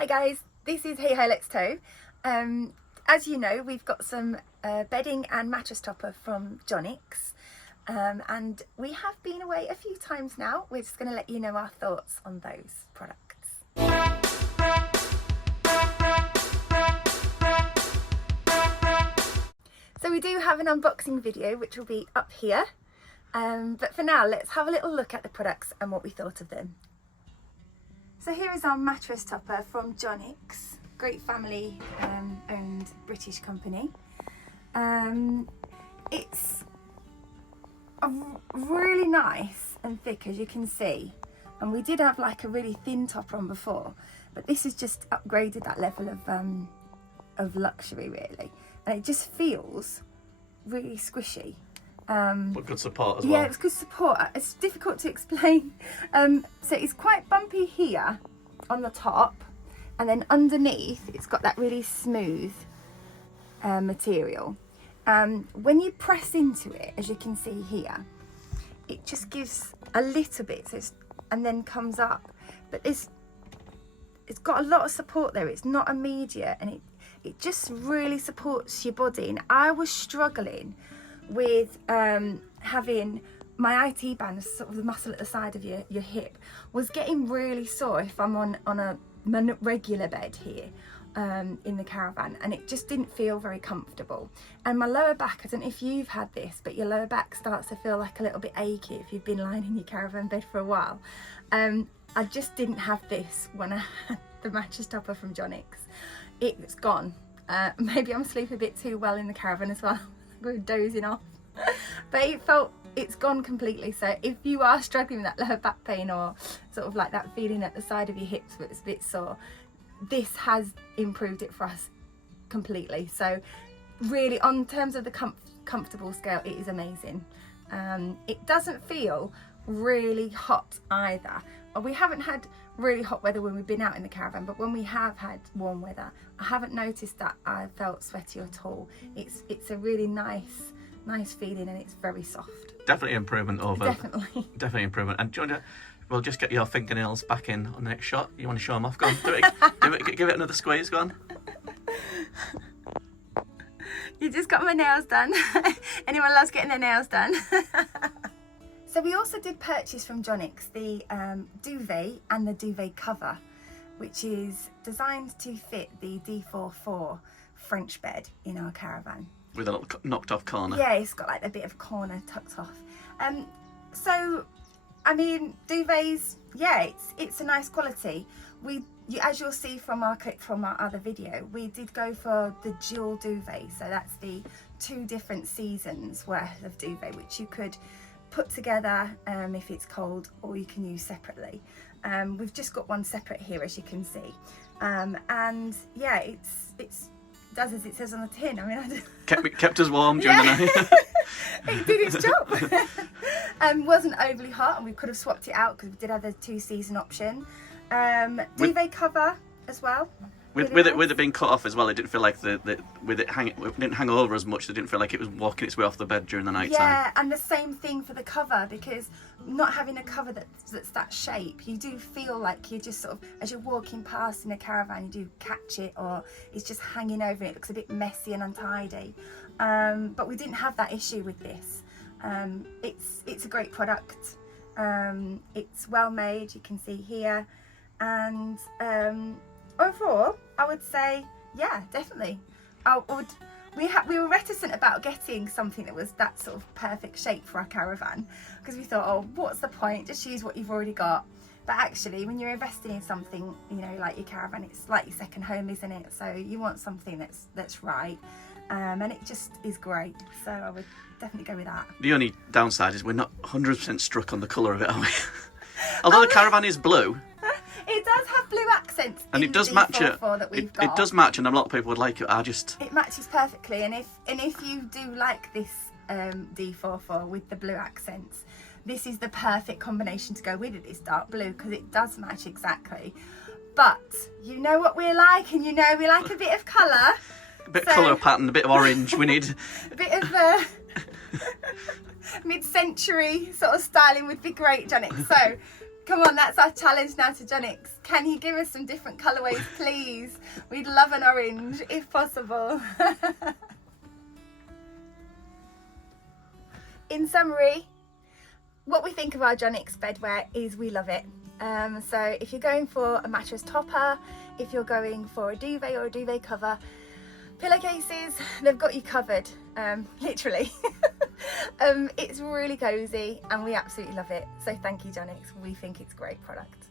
Hi guys, this is Hey Ho Let's Tow. As you know, we've got some bedding and mattress topper from Jonic's, and we have been away a few times now. We're just going to let you know our thoughts on those products. So we do have an unboxing video which will be up here, but for now let's have a little look at the products and what we thought of them. So here is our mattress topper from Jonic's, great family owned British company. It's really nice and thick, as you can see, and we did have like a really thin topper on before, but this has just upgraded that level of luxury really, and it just feels really squishy. But good support as well. Yeah, it's good support. It's difficult to explain. So it's quite bumpy here on the top, and then underneath it's got that really smooth material. When you press into it, as you can see here, it just gives a little bit, and then comes up. But it's got a lot of support there. It's not immediate, and it just really supports your body. And I was struggling with having my IT band, sort of the muscle at the side of your hip, was getting really sore if I'm on a regular bed here in the caravan, and it just didn't feel very comfortable. And my lower back, I don't know if you've had this, but your lower back starts to feel like a little bit achy if you've been lying in your caravan bed for a while. I just didn't have this when I had the mattress topper from Jonic's. It's gone. Maybe I'm sleeping a bit too well in the caravan as well. We're dozing off, but it's gone completely. So if you are struggling with that lower back pain, or sort of like that feeling at the side of your hips where it's a bit sore, this has improved it for us completely. So really, on terms of the comfortable scale, it is amazing. It doesn't feel really hot either. We haven't had really hot weather when we've been out in the caravan, but when we have had warm weather, I haven't noticed that I felt sweaty at all. It's a really nice feeling, and it's very soft. Definitely improvement over. Definitely Improvement. And do you want to, we'll just get your fingernails back in on the next shot. You want to show them off? Go on, do it. Give it another squeeze. Go on. You just got my nails done. Anyone loves getting their nails done. So we also did purchase from Jonic's the duvet and the duvet cover, which is designed to fit the D44 French bed in our caravan. With a little knocked off corner. Yeah, it's got like a bit of corner tucked off. So, I mean, duvets, yeah, it's a nice quality. As you'll see from our clip from our other video, we did go for the dual duvet. So that's the 2 different seasons worth of duvet, which you could put together if it's cold, or you can use separately. We've just got one separate here, as you can see, and yeah, it's does as it says on the tin. I mean, kept us warm during the night. It did its job. Wasn't overly hot, and we could have swapped it out because we did have the 2-season option. Duvet cover as well. With it being cut off as well, it didn't feel like it didn't hang over as much. It didn't feel like it was walking its way off the bed during the night time. Yeah, and the same thing for the cover, because not having a cover that's that shape, you do feel like you're just sort of, as you're walking past in a caravan, you do catch it, or it's just hanging over, and it looks a bit messy and untidy. But we didn't have that issue with this. It's a great product. It's well made, you can see here, and overall, I would say, yeah, definitely. We were reticent about getting something that was that sort of perfect shape for our caravan, because we thought, oh, what's the point? Just use what you've already got. But actually, when you're investing in something, you know, like your caravan, it's like your second home, isn't it? So you want something that's right, and it just is great. So I would definitely go with that. The only downside is we're not 100% struck on the colour of it, are we? Although the caravan is blue. It does have blue accents, and it does match it. It does match, and a lot of people would like it. It matches perfectly, and if you do like this D44 with the blue accents, this is the perfect combination to go with it. It's dark blue because it does match exactly. But you know what we're like, and you know we like a bit of colour. A bit of colour pattern, a bit of orange. We need a bit of mid-century sort of styling would be great, Jonic. So Come on, that's our challenge now to Jonic. Can you give us some different colourways, please? We'd love an orange, if possible. In summary, what we think of our Jonic bedwear is we love it. So if you're going for a mattress topper, if you're going for a duvet or a duvet cover, pillowcases, they've got you covered, literally. It's really cosy and we absolutely love it. So thank you, Jonic. We think it's a great product.